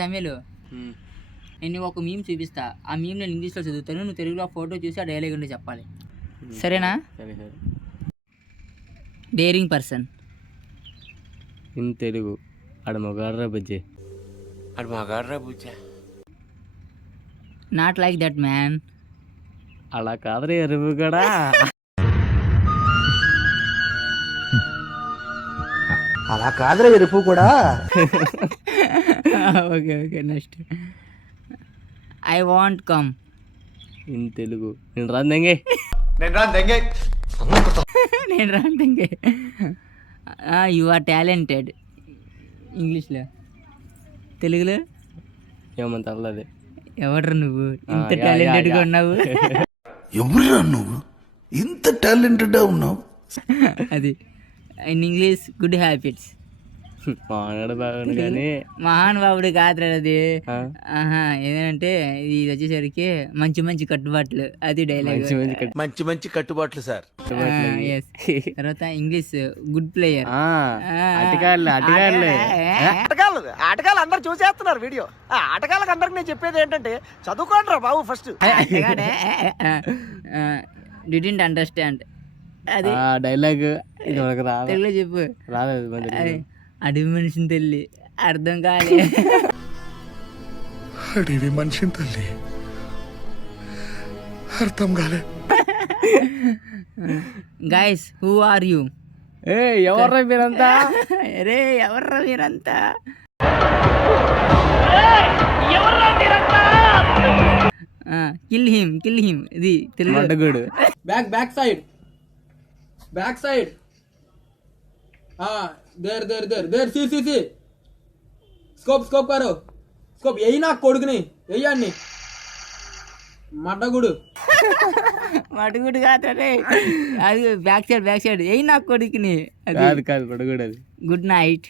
సమయాలు నేను ఒక మీమ్ చూపిస్తా, ఆ మీమ్ నేను ఇంగ్లీష్లో చదువుతాను, నువ్వు తెలుగులో ఫోటో చూసి ఆ డైలాగ్ ఉంటే చెప్పాలి, సరేనా? డేరింగ్ పర్సన్ ఇన్ తెలుగు ఆడ మగాడ్రా బుజ్జి. Not like that man. అలా కాదురా ఎరువు కూడా. అలా కాదురా ఎరుపు కూడా. Okay okay, next. I want come. In Telugu నేను రాందంగే. నేను రాంతంగే. You are talented. ఇంగ్లీష్లో, తెలుగులో ఏమంత అల్లది. ఎవడ్రా నువ్వు ఇంత టాలెంటెడ్గా ఉన్నావు? ఎవరురా నువ్వు ఇంత టాలెంటెడ్గా ఉన్నావు? అది ఇన్ ఇంగ్లీష్ గుడ్ హ్యాబిట్స్. మానాడు బాగుండు కానీ మహానుభావుడు కాదురా అది. ఏదంటే ఇది వచ్చేసరికి మంచి మంచి కట్టుబాట్లు, అది డైలాగ్. మంచి మంచి కట్టుబాట్లు సార్. తర్వాత ఇంగ్లీష్ గుడ్ ప్లేయర్. ఆటగాళ్ళు అందరు చూసేస్తున్నారు వీడియో. ఆటగాళ్ళకి అందరికి నేను చెప్పేది ఏంటంటే చదువుకోండి రా బాబు ఫస్ట్. Didn't understand. అది డైలాగ్ ఇది మనకు రాదు. తెలుగులో చెప్పు. రాలేదు. అడవి మనిషిని తల్లి అర్థం కాలే. అడివి మనిషిని తల్లి అర్థం కాలే. Guys, who are you? ఎవర్రా మీరంతా? అరే ఎవర్రా మీరంతా? Kill him. ఇది తెలుగు అడ్డగూడు. बैक साइड हाँ देर सी स्कोप करो स्कोप यही ना कोडुकनी यही अन्नी మడ్డగుడు కాదు, అది బ్యాక్ సైడ్ ఏ నా కొడుకుని. కాదు మడగుడు అది. Good night.